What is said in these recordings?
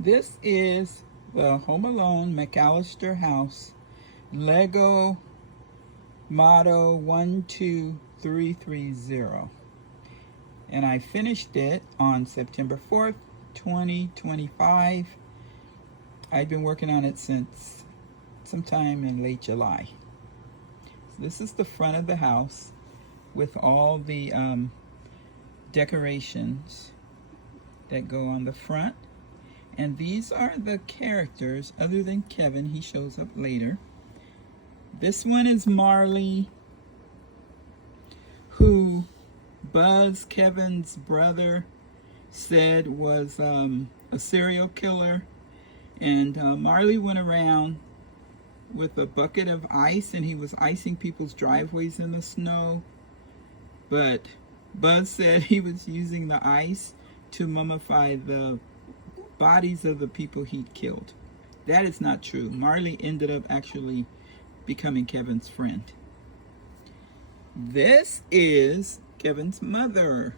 This is the Home Alone McAllister house, Lego Motto 12330. And I finished it on September 4th, 2025. I've been working on it since sometime in late July. So this is the front of the house with all the decorations that go on the front. And these are the characters, other than Kevin, he shows up later. This one is Marley, who Buzz, Kevin's brother, said was a serial killer. And Marley went around with a bucket of ice and he was icing people's driveways in the snow. But Buzz said he was using the ice to mummify the bodies of the people he'd killed. That is not true. Marley ended up actually becoming Kevin's friend. This is Kevin's mother,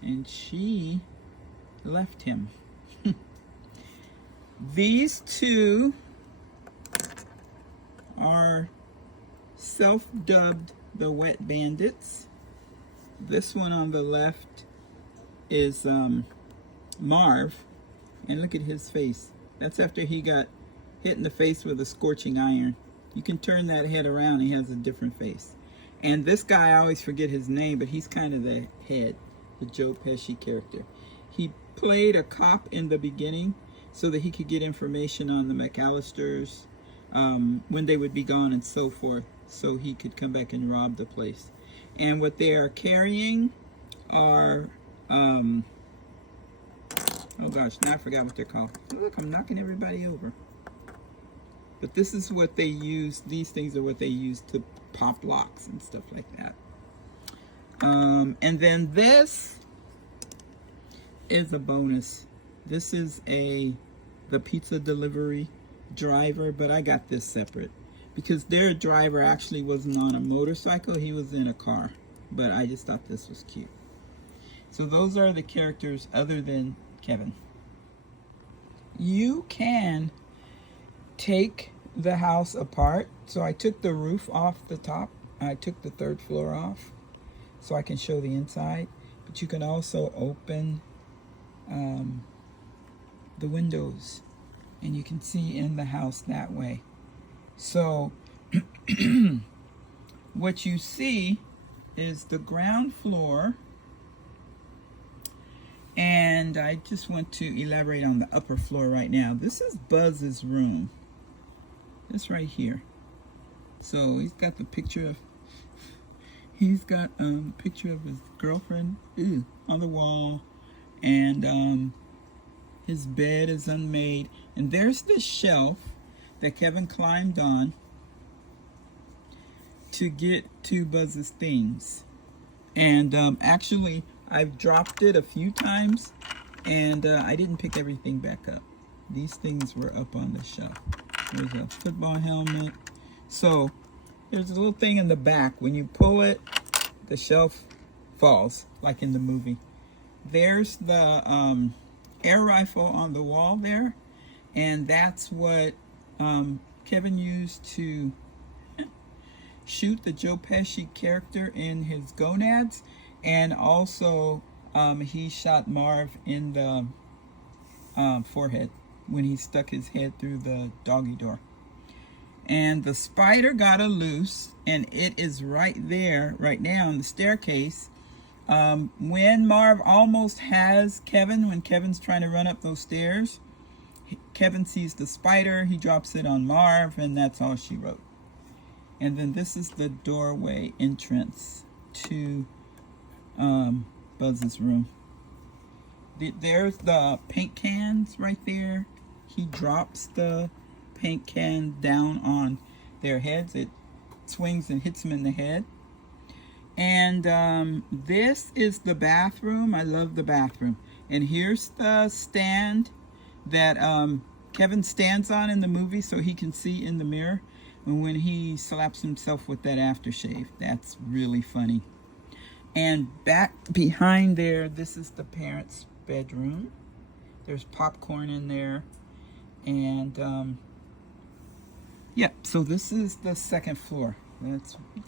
and she left him. These two are self-dubbed the Wet Bandits. This one on the left is Marv. And look at his face. That's after he got hit in the face with a scorching iron. You can turn that head around, he has a different face. And this guy, I always forget his name, but he's kind of the head, the Joe Pesci character. He played a cop in the beginning so that he could get information on the McAllisters, when they would be gone and so forth, so he could come back and rob the place. And what they are carrying are oh gosh, now I forgot what they're called. Look, I'm knocking everybody over. But this is what they use, these things are what they use to pop locks and stuff like that. And then this is a bonus. This is the pizza delivery driver, but I got this separate. Because their driver actually wasn't on a motorcycle, he was in a car. But I just thought this was cute. So those are the characters other than Kevin. You can take the house apart. So I took the roof off the top. I took the third floor off so I can show the inside. But you can also open the windows and you can see in the house that way. So what you see is the ground floor. And I just want to elaborate on the upper floor right now. This is Buzz's room. This right here. So he's got the picture of, picture of his girlfriend on the wall. And his bed is unmade. And there's the shelf that Kevin climbed on to get to Buzz's things. And actually, I've dropped it a few times, and I didn't pick everything back up. These things were up on the shelf. There's a football helmet. So there's a little thing in the back. When you pull it, the shelf falls, like in the movie. There's the air rifle on the wall there, and that's what Kevin used to shoot the Joe Pesci character in his gonads. And also, he shot Marv in the forehead when he stuck his head through the doggy door. And the spider got loose, and it is right there, right now, on the staircase. When Marv almost has Kevin, when Kevin's trying to run up those stairs, Kevin sees the spider, he drops it on Marv, and that's all she wrote. And then this is the doorway entrance to Buzz's room. There's the paint cans right there. He drops the paint can down on their heads. It swings and hits them in the head. And this is the bathroom. I love the bathroom. And here's the stand that Kevin stands on in the movie so he can see in the mirror. And when he slaps himself with that aftershave, that's really funny. And back behind there, this is the parents' bedroom. There's popcorn in there. And yeah, so this is the second floor.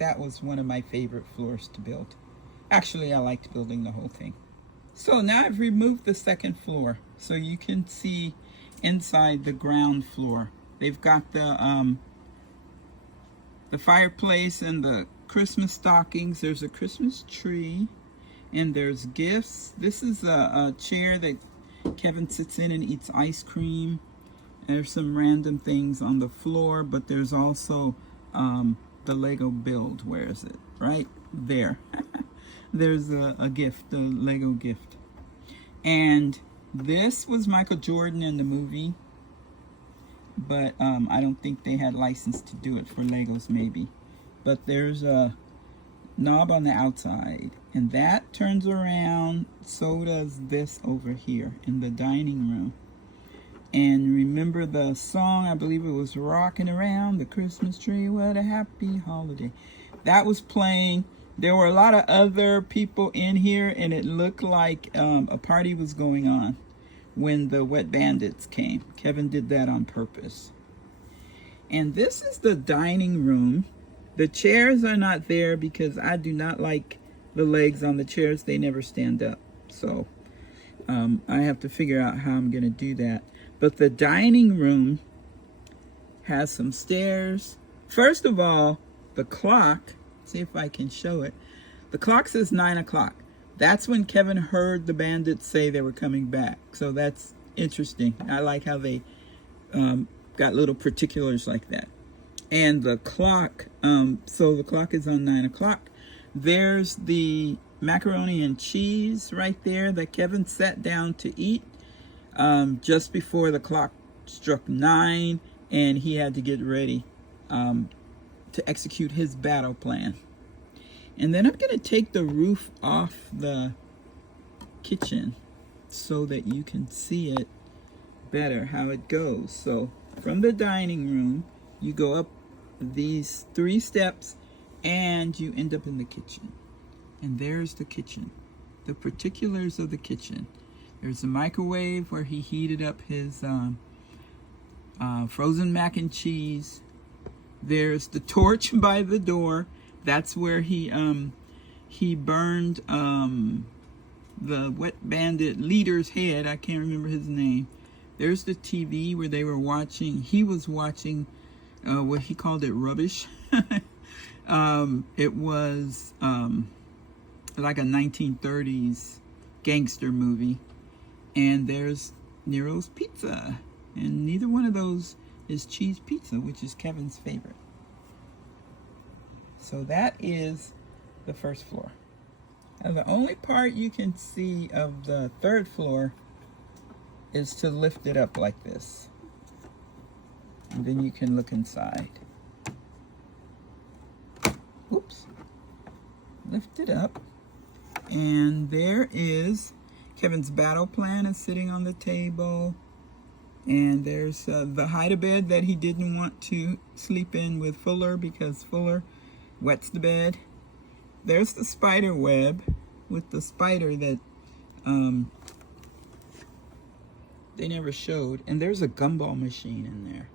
That was one of my favorite floors to build. Actually, I liked building the whole thing. So now I've removed the second floor, so you can see inside the ground floor. They've got the fireplace and the Christmas stockings. There's a Christmas tree, and there's gifts. This is a chair that Kevin sits in and eats ice cream. There's some random things on the floor, but there's also the Lego build. Where is it? Right there. There's a gift, a Lego gift. And this was Michael Jordan in the movie, but I don't think they had license to do it for Legos, maybe. But there's a knob on the outside, and that turns around. So does this over here in the dining room. And remember the song, I believe it was Rocking Around the Christmas Tree, What a Happy Holiday. That was playing. There were a lot of other people in here, and it looked like a party was going on when the Wet Bandits came. Kevin did that on purpose. And this is the dining room. The chairs are not there because I do not like the legs on the chairs. They never stand up. So I have to figure out how I'm going to do that. But the dining room has some stairs. First of all, the clock, see if I can show it. The clock says 9 o'clock. That's when Kevin heard the bandits say they were coming back. So that's interesting. I like how they got little particulars like that. And the clock, so the clock is on 9 o'clock. There's the macaroni and cheese right there that Kevin sat down to eat just before the clock struck 9, and he had to get ready to execute his battle plan. And then I'm going to take the roof off the kitchen so that you can see it better, how it goes. So from the dining room, you go up these 3 steps and you end up in the kitchen. And there's the kitchen, the particulars of the kitchen. There's a microwave where he heated up his frozen mac and cheese. There's the torch by the door. That's where he burned the Wet Bandit leader's head. I can't remember his name. There's the TV where they were watching. He was watching what he called it rubbish. It was like a 1930s gangster movie. And there's Nero's Pizza. And neither one of those is cheese pizza, which is Kevin's favorite. So that is the first floor. Now the only part you can see of the third floor is to lift it up like this. And then you can look inside. Oops. Lift it up. And there is Kevin's battle plan is sitting on the table. And there's the hide-a-bed that he didn't want to sleep in with Fuller because Fuller wets the bed. There's the spider web with the spider that they never showed. And there's a gumball machine in there.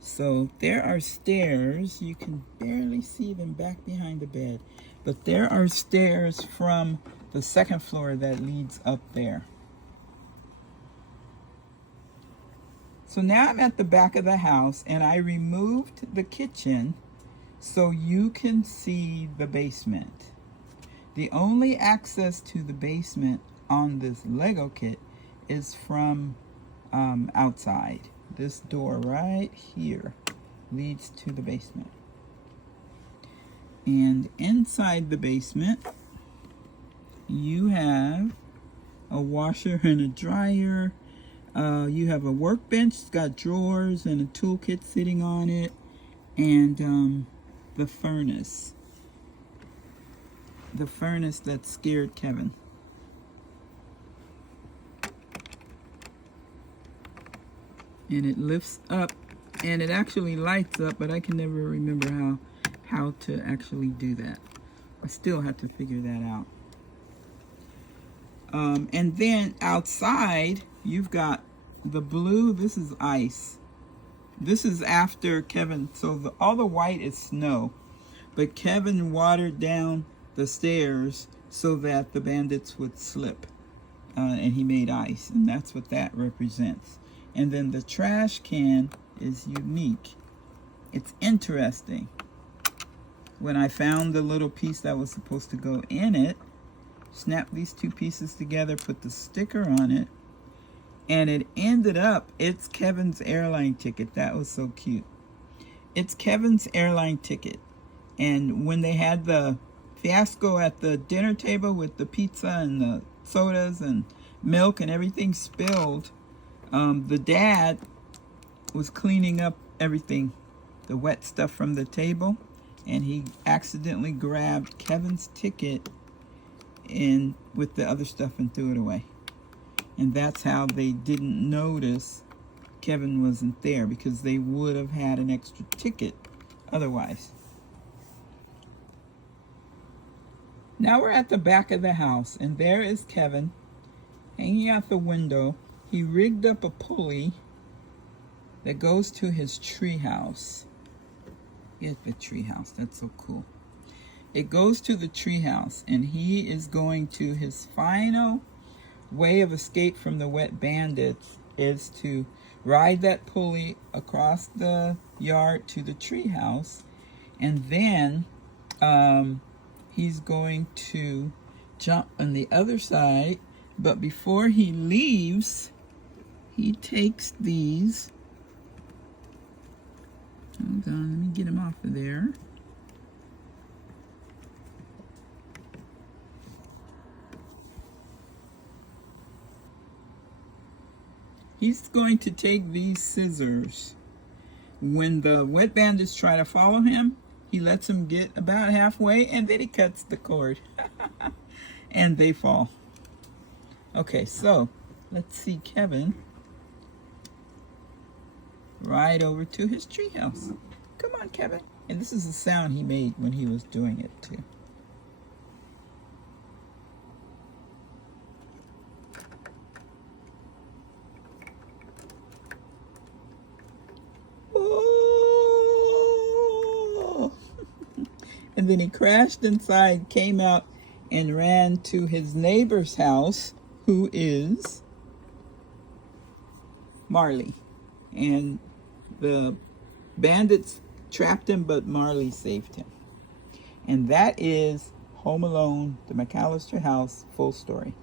So there are stairs. You can barely see them back behind the bed. But there are stairs from the second floor that leads up there. So now I'm at the back of the house, and I removed the kitchen so you can see the basement. The only access to the basement on this Lego kit is from outside. This door right here leads to the basement. And inside the basement, you have a washer and a dryer. You have a workbench. It's got drawers and a toolkit sitting on it. And the furnace. The furnace that scared Kevin. And it lifts up, and it actually lights up, but I can never remember how to actually do that. I still have to figure that out. And then outside, you've got the blue. This is ice. This is after Kevin, so all the white is snow. But Kevin watered down the stairs so that the bandits would slip. And he made ice, and that's what that represents. And then the trash can is unique. It's interesting. When I found the little piece that was supposed to go in it, snapped these two pieces together, put the sticker on it, and it ended up, it's Kevin's airline ticket. That was so cute. It's Kevin's airline ticket. And when they had the fiasco at the dinner table with the pizza and the sodas and milk and everything spilled, the dad was cleaning up everything, the wet stuff from the table, and he accidentally grabbed Kevin's ticket in with the other stuff and threw it away. And that's how they didn't notice Kevin wasn't there, because they would have had an extra ticket otherwise. Now we're at the back of the house, and there is Kevin hanging out the window. He rigged up a pulley that goes to his tree house. Get the tree house, that's so cool. It goes to the tree house, and he is going to his final way of escape from the wet bandits is to ride that pulley across the yard to the tree house, and then he's going to jump on the other side. But before he leaves, he takes these. Hold on, let me get him off of there. He's going to take these scissors. When the wet bandits try to follow him, he lets them get about halfway, and then he cuts the cord. And they fall. Okay, so let's see Kevin ride over to his treehouse. Come on, Kevin. And this is the sound he made when he was doing it, too. And then he crashed inside, came out, and ran to his neighbor's house, who is Marley. And the bandits trapped him, but Marley saved him. And that is Home Alone, the McAllister house, full story.